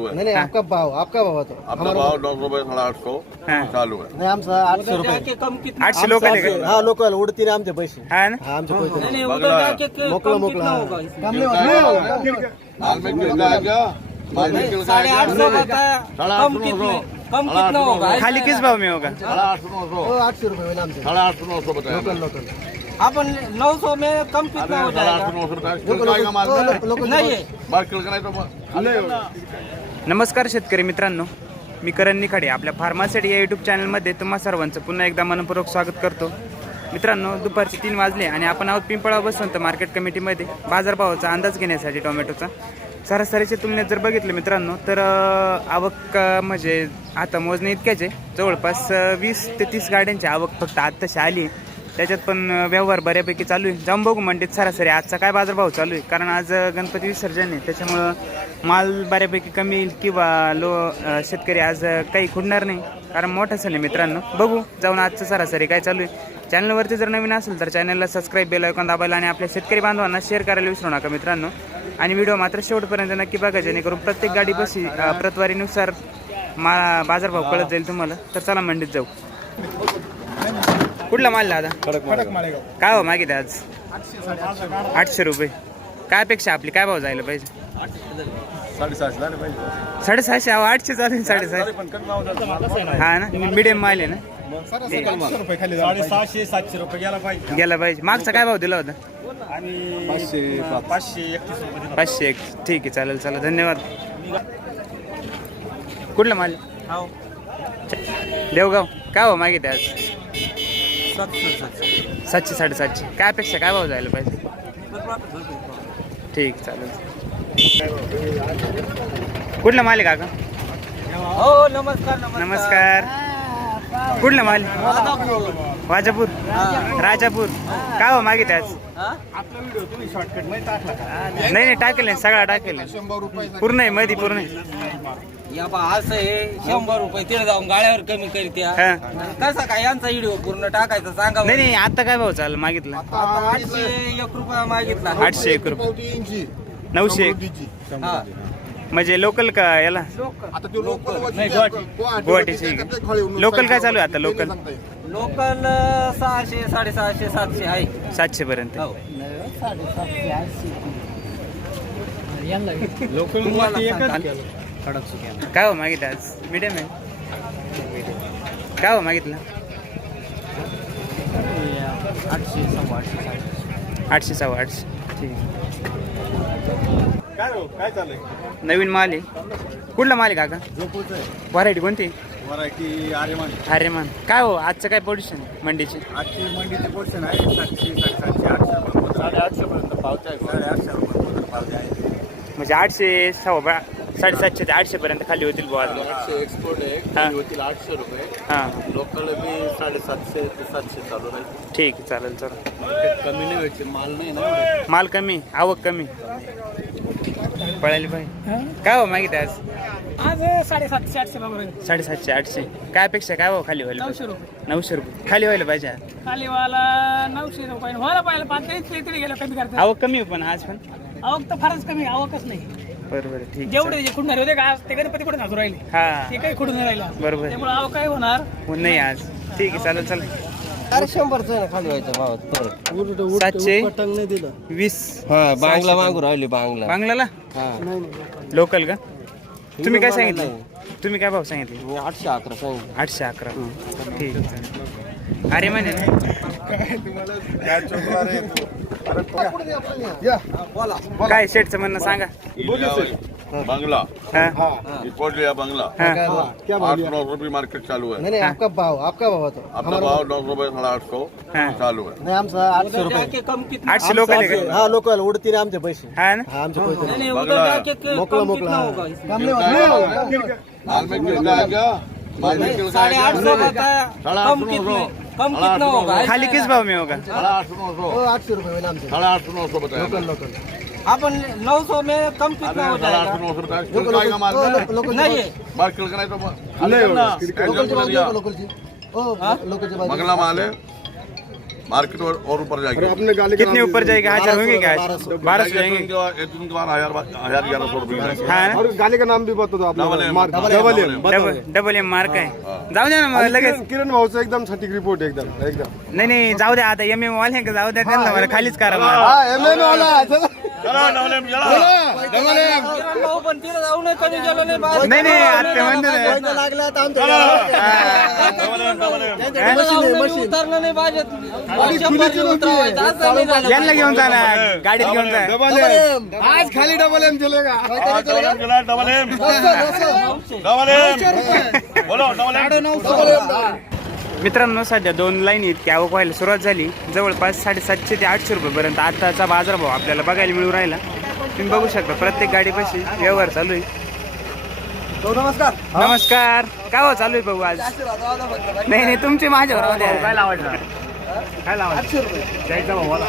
चालू है। नहीं नहीं आपका भाव आपका भाव तो। अपना भाव नौ सौ रुपये साढ़े आठ सौ हाँ। चालू है। नाही आमचा आठशे रुपये। आठशे लोक आले का हा। लोकल उडतील आमचे पैसे। हा ना? हा आमचे पैसे। बगला। मोकळा मोकळा कम नाही होत ना. माल में? कितना है क्या? माल में कितना है क्या? साढ़े आठ सौ नौ सौ। कम कितना होगा? खाली किस भाव में होगा? साढ़े आठ सौ नौ सौ। हो आठशे रुपये होईल आमचे साढ़े आठ सौ नौ सौ बताया लोकल लोकल। अपन 900 में कम कितना हो साढ़े आठ जाएगा? सौ नौ सौ का माल में? लोकल नहीं। है का नहीं तो नमस्कार शेतकरी मित्रांनो मी करण निखाडे आपल्या फार्मासिटी या यूट्यूब चॅनलमध्ये तुम्हा सर्वांचं पुन्हा एकदा मनपूर्वक स्वागत करतो. मित्रांनो दुपारचे तीन वाजले आणि आपण आहोत पिंपळा बसवंत मार्केट कमिटीमध्ये बाजारभावाचा अंदाज घेण्यासाठी टोमॅटोचा. सरासरीच्या तुलनेत जर बघितलं मित्रांनो तर आवक म्हणजे आता मोजणे इतक्याच आहे. जवळपास वीस ते तीस गाड्यांची आवक फक्त आत्ताशी आली आहे. त्याच्यात पण व्यवहार बऱ्यापैकी चालू आहे. जाऊन बघू मंडीत सरासरी. आजचा काय बाजारभाव चालू आहे? कारण आज गणपती विसर्जन आहे. त्याच्यामुळं माल बऱ्यापैकी कमी येईल किंवा लो शेतकरी आज काही खुडणार नाही. कारण मोठं सण आहे मित्रांनो. बघू जाऊन आजचं सरासरी काय चालू आहे. चॅनलवरती जर नवीन असेल तर चॅनलला सबस्क्राईब बेल ऐकून दाबायला आणि आपल्या शेतकरी बांधवांना शेअर करायला विसरू नका मित्रांनो. आणि व्हिडिओ मात्र शेवटपर्यंत नक्की बघा जेणेकरून प्रत्येक गाडी बसी प्रतवारीनुसार मा बाजारभाव कळत जाईल तुम्हाला. तर चला मंडीत जाऊ. कुठला माल दादा? काय हो मागित आज? आठशे रुपये. काय अपेक्षा आपली? काय भाव जायला पाहिजे? साडेसहाशे? अहो आठशे चालेल साडेसहाशे हा ना? मिडियम माल आहे ना? साडेसहाशे सातशे रुपये गेला पाहिजे. गेला पाहिजे. मागचा काय भाव दिला होता? आणि पाचशे एकतीस रुपये पाचशे एक. ठीक आहे चालेल चालेल. धन्यवाद. कुठला माल? देवगाव. काय भाव मागित आज? सातशे. साडेसातशे. काय अपेक्षा काय भाव जायला पाहिजे? ठीक चालेल. कुठला माल आहे काका? हो नमस्कार नमस्कार. कुठला माल वाजापूर. राजापूर. काय हो मागित आज? नाही नाही टाकेल नाही, सगळा टाकेल. पूर्ण आहे मध्ये पूर्ण आहे. या बा असं आहे शंभर रुपये तिथे जाऊन गाड्यावर कमी करत्या. हा. कसा काय यांचा व्हिडिओ पूर्ण टाकायचा सांगा नाही नाही आता काय भाव चालेल मागितलं? आता आठशे एक रुपया मागितला. आठशे एक रुपये. नऊशे एक. हा. म्हणजे लोकल का याला? गुवाहाटीची लोकल काय चालू आहे आता? लोकल लोकल सहाशे साडेसहाशे सातशे आहे. सातशे पर्यंत. हो. काय हो मागितलं आज? मीडियम आहे. काय हो मागितलं? आठशे सव्वा आठशे ठीक आहे. काय हो? काय चाललंय? नवीन माल आहे. कुठला माल आहे काका? व्हरायटी कोणती? व्हरायटी आर्यमान. अरे मान काय हो आजचं काय पोझिशन मंडीची? आजची मंडीचे पोर्शन आहे सातशे साडेसातशे आठशे साडेआठशे पर्यंत पावते आहे साडेआठशे रुपये पावते आहे म्हणजे आठशे सव्वा बा साडेसातशे ते आठशे पर्यंत खाली होतील बुवा आज. आठशे एक्सपोर्ट आहे हा. खाली होतील आठशे रुपये. हां. लोकल बी साडेसातशे ते सातशे चालू राहील. ठीक आहे चालेल चालेल. मार्केट कमी नाही व्हायचे माल नाही ना एवढे. माल कमी आवक कमी. पळाली पाहिजे काय हो मागित आज? आज साडेसातशे आठशे साडेसातशे आठशे. काय अपेक्षा काय हो खाली व्हायला नऊशे पाहिजे? रुपये. नऊशे रुपये. खाली व्हायला पाहिजे खालीवाला नऊशे रुपये. व्हायला पाहिजे पाच तरी तरी गेलं कमी करतात. आवक कमी आहे पण आज पण. आवक तर फारच कमी आवकच नाही. बरोबर आहे, ठीक आहे. जेवढे जे खुडणारे होते का आज ते गणपती कुठे नाचू राहिले? हा. ते काही खुडून नाही राहिला. बरोबर. आहे. त्यामुळे आवक काय होणार? नाही आज. ठीक आहे चालेल चालेल. अरे शंभरचं आहे ना खाली व्हायचं भावात परत. सातशे वीस. हा बांगला सहाशे मागू राहिली बांगला. बांगलाला? हा. लोकल का? तुम्ही काय सांगितलं? तुम्ही काय भाव सांगितले? मी आठशे अकरा सांगितलं. आठशे अकरा. ठीक आहे. अरे म्हणे. काय शेटचं म्हणणं सांगा. बंगला. रिपोर्ट लिया बंगला. आठ नौ रुपये मार्केट चालू है नाही नाही आपका भाव आपका भाव तो अपना भाव नौ सौ रुपये साढ़े आठ सौ। चालू है नाही आमचा आठशे रुपये. जाके कम कितना आठशे लोक आले का? हा लोकल उडतील आमचे पैसे. हा ना? हा आमचे पैसे. मोकळा मोकळा. कम नहीं होत. माल में कितना है माल में कितना है साढ़े आठ सौ कम कितने? सौ कम कितना सौ नौ होगा सौ। खाली किस भाव में होगा? साढ़े आठ सौ. नौ हो सौ आठशे रुपये होईल आमचे. साढ़े आठ सौ नौ सौ बताया लोकल. अपन 900 में कम कितना हो साढ़े आठ सौ जाएगा नौ सौ लोकल. आएगा माल? में नहीं है किलो तो हो मंगला माल है मार्केट और, और ऊपर जाएगी। अपने गाली कितने ऊपर जाएगी? हजार होंगे क्या? बारह सौ। जाएगी। हजार हजार ग्यारह सौ रुपये जाएंगे। हाँ ना? और गाली का नाम भी बता दो double M, Mark double M, आहे जाऊ द्या ना लगेच। किरण- भाऊचं एकदम सटीक रिपोर्ट एकदम एकदम। नाही नाही जाऊ द्या आता एम एम वाले का जाऊ द्या त्यांना मला खालीच करा. हा एम। एम वाला नाही. नाही आता म्हणते. लागला उतरणं नाही पाहिजे उतरवायचं, असं नाही. झालं. यांना घेऊन जा ना गाडीत घेऊन जा. Double M. आज खाली डबल एम चलेगा डबल एम चला, डबल एम. Double M. बोलो डबल एम. मित्रांनो सध्या दोन लाईन इतकी आवक व्हायला सुरुवात झाली. जवळपास साडेसातशे ते आठशे रुपयेपर्यंत आताचा बाजारभाव आपल्याला बघायला मिळू राहिला. तुम्ही बघू शकता प्रत्येक गाडीपाशी व्यवहार चालू आहे. नमस्कार. नमस्कार. काय हो चालू आहे भाऊ आज? नाही नाही तुमचे माझ्यावर राहू द्या. काय लावायचं? काय लावायचं? द्यायचं भावाला.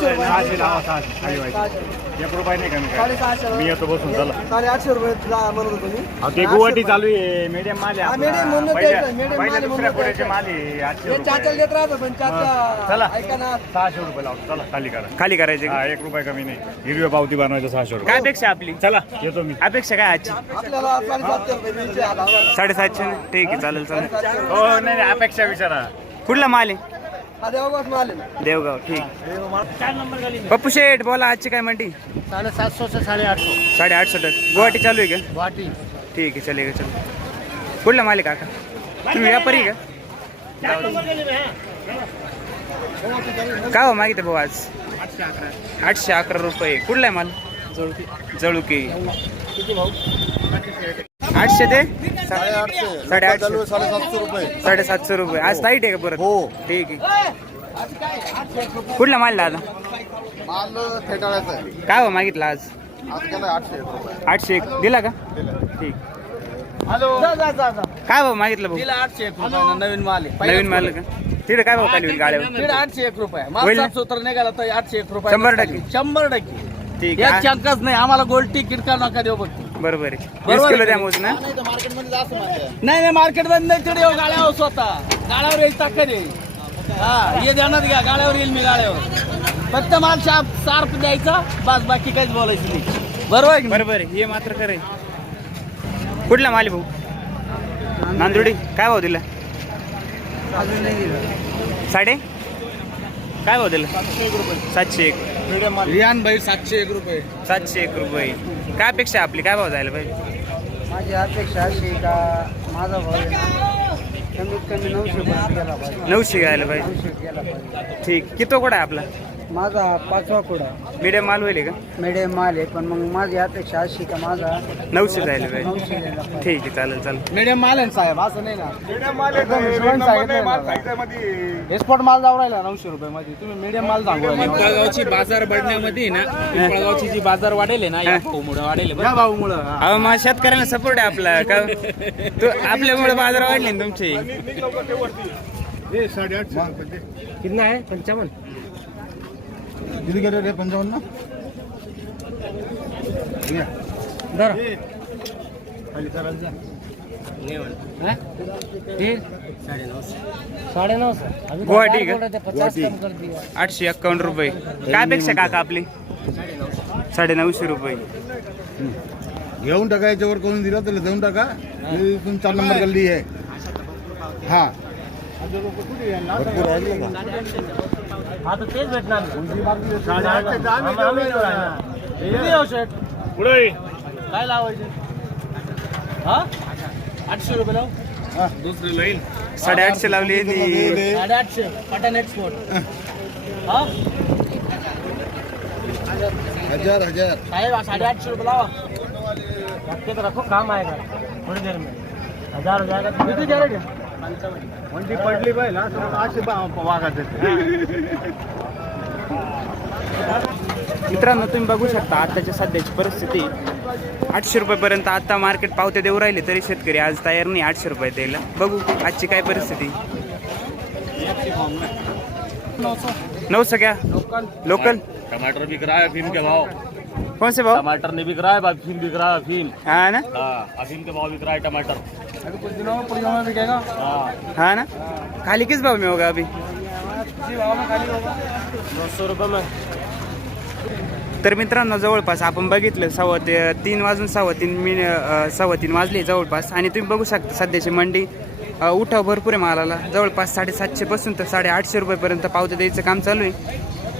सहाशे लावा सहाशे खाली व्हायचं एक रुपये नाही कमी काय? मी येतो बसून चला. साडेआठशे रुपये जा- म्हणत होतो मी. अहो, ते गुवाहाटी चालू आहे मीडियम माल आहे हा, आपला. medium म्हणूनच पहिल्या- द्यायचं, medium पहिल्या माल आहे दुसऱ्या म्हणूनच कोड्याचे द्यायचं. माल आहे आठशे हे रुपये. चाचल देत राहतो पण चला. चाचा ऐका ना. सहाशे रुपये लावतो चला. खाली करा. खाली करायचे हा एक रुपये कमी नाही. हिरवी पावती बनवायचं सहाशे काय रुपये अपेक्षा आपली? चला. येतो मी. अपेक्षा काय आजची? आपल्याला साडेसातशे रुपये द्यायचे आता. साडेसातशे? ना ठीक आहे चालेल चालेल. हो नाही नाही, अपेक्षा विचारा. कुठला माल आहे? देवगाव ठीक. पप्पू शेठ बोला आजची काय म्हणती साडेसातशे ते साडेआठशे. साडे आठशे टन गुवाहाटी चालू आहे का? वाटी ठीक आहे चलेगा चलो. कुठला माल आहे काका? तुम्ही व्यापारी का? काय हो मागितलं भाऊ आज? आठशे अकरा. रुपये. कुठला आहे माल? जळुकी. आठशे ते? साडेआठशे. साडेसातशे रुपये. साडेसातशे रुपये आज टाईट आहे का परत? हो. ठीक आहे. कुठला माल दादा? माल फेटाळायचा आहे. काय हो मागितला आज? आज गेला आठशे रुपये. आठशे एक. दिला का? ठीक. काय भाऊ मागितलं भाऊ? आठशे एक रुपयानं नवीन माल आहे. नवीन माल का? तिथे काय भाऊ खाली होईल गाड्यावर? तिकडे आठशे एक रुपये. माल होईल ना? साफसूत्र निघाला तर आठशे एक रुपये. शंभर टक्के? शंभर टक्के. ठीक एक आहे चंकच नाही. आम्हाला गोल्ड तिकीट का नका देऊ बघ बरोबर आहे. वीस बरोबर किलो आहे. द्या मोज ना नाही नाही मार्केटमध्ये नाही तिकडे येऊ गाड्यावर स्वतः. गाड्यावर येईल ताकद येईल हा हे ध्यानात घ्या गाड्यावर येईल मी गाड्यावर फक्त माल शाप सार्प द्यायचा बस बाकी काहीच बोलायचं नाही. बरोबर आहे की नाही? बरोबर आहे. हे मात्र खरं आहे. कुठला माल आहे भाऊ? नांदुर्डी. काय भाव दिला? साडे? काय भाव दिला? सातशे एक रियान भाई सातशे एक रुपये. सातशे एक रुपये. काय अपेक्षा आपली? काय भाव जायला पाहिजे? माझी अपेक्षा अशी का माझा भाव आहे ना, कमीत कमी नऊशे पर्यंत गेला पाहिजे. नऊशे घ्यायला पाहिजे. नऊशे गेला पाहिजे. ठीक. किती कोडा आहे आपला? माझा पाचवा कोडा. मीडियम माल होईल का? मिडियम माल आहे पण मग माझी अपेक्षा अशी का माझा नऊशे जायला पाहिजे नऊशे पाहिजे ठीक आहे चालेल चालेल. मीडियम माल आहे ना साहेब? असं नाही ना. माल एक्सपोर्ट माल जाऊ राहिला नऊशे रुपये मध्ये तुम्ही मीडियम माल सांगू राहिले. पिंपळगावची बाजार बढण्यामध्ये ना पिंपळगावची जी बाजार वाढेल आहे ना या भाऊमुळे वाढेल आहे. या भाऊ मुळे अहो मग शेतकऱ्यांना सपोर्ट आहे आपला का? तू आपल्यामुळे बाजार वाढले ना तुमचे. कितना आहे? पंचावन्न? किती गेले रे पंचावन्न धरा गुवाहाटी का? आठशे एक्कावन्न रुपये काय अपेक्षा काका आपली साडे नऊशे रुपये घेऊन टाका याच्यावर कोणी दिला त्याला देऊन टाका। ही। इथून चार नंबर गल्ली आहे हा। भरपूर आहे? आता तेच भेटणार पुढे काय लावायचे? हा? आठशे रुपये लाव? दुसरी लाईन साडेआठशे लावली ती. साडेआठशे पटन एक्सपोर्ट हा? हजार हजार. साहेब साडेआठशे रुपये लावा. रखे तो रखो काम आएगा थोड़ी देर में. हजार हो जाएगा किती कॅरेट आहे? वंटी पडली पाहिजे ना आठशे वागायचे मित्रांनो तुम्ही बघू शकता आताच्या सध्याची परिस्थिती. आठशे रुपयापर्यंत आता मार्केट पावते देऊ राहिले तरी शेतकरी आज तयार नाही आठशे रुपये द्यायला. बघू आजची काय परिस्थिती. नऊशे क्या लोकल. टमाटर बिक रहा है अफीम के भाव. कौन से भाव? टमाटर नहीं बिक रहा है अफीम बिक रहा है अफीम हाँ ना? हाँ अफीम के भाव बिक रहा है टमाटर. अभी कुछ दिनों में पुलियों में बिकेगा हाँ हाँ ना? खाली किस भाव में होगा अभी? तर मित्रांनो जवळपास आपण बघितलं सव्वा ते तीन वाजून सव्वा तीन मिन सव्वा तीन वाजले जवळपास. आणि तुम्ही बघू शकता सध्याची मंडी उठाव भरपूर आहे मालाला. जवळपास साडेसातशेपासून तर साडेआठशे रुपयेपर्यंत पावते द्यायचं काम चालू आहे.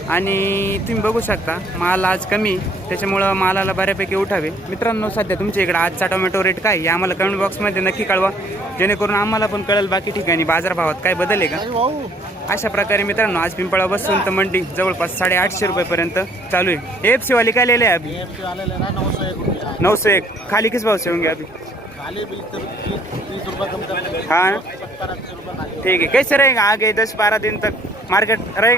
आणि तुम्ही बघू शकता माल आज कमी आहे, त्याच्यामुळं मालाला बऱ्यापैकी उठावे. मित्रांनो सध्या तुमच्या इकडे आजचा टोमॅटो रेट काय आहे? हे आम्हाला कमेंट बॉक्समध्ये नक्की कळवा. जेणेकरून आम्हाला पण कळेल बाकी ठिकाणी बाजारभावात काय बदल आहे का? अशा प्रकारे मित्रांनो आज पिंपळा बसून तर मंडी जवळपास साडेआठशे रुपयेपर्यंत चालू आहे. एफ सी वाली काय लिहिले अभी? नौ सौ एक खाली किस भाव से होंगे अभी? हाँ ठीक है कैसे रहेगा? आगे दस बारह दिन तक मार्केट रहेगा?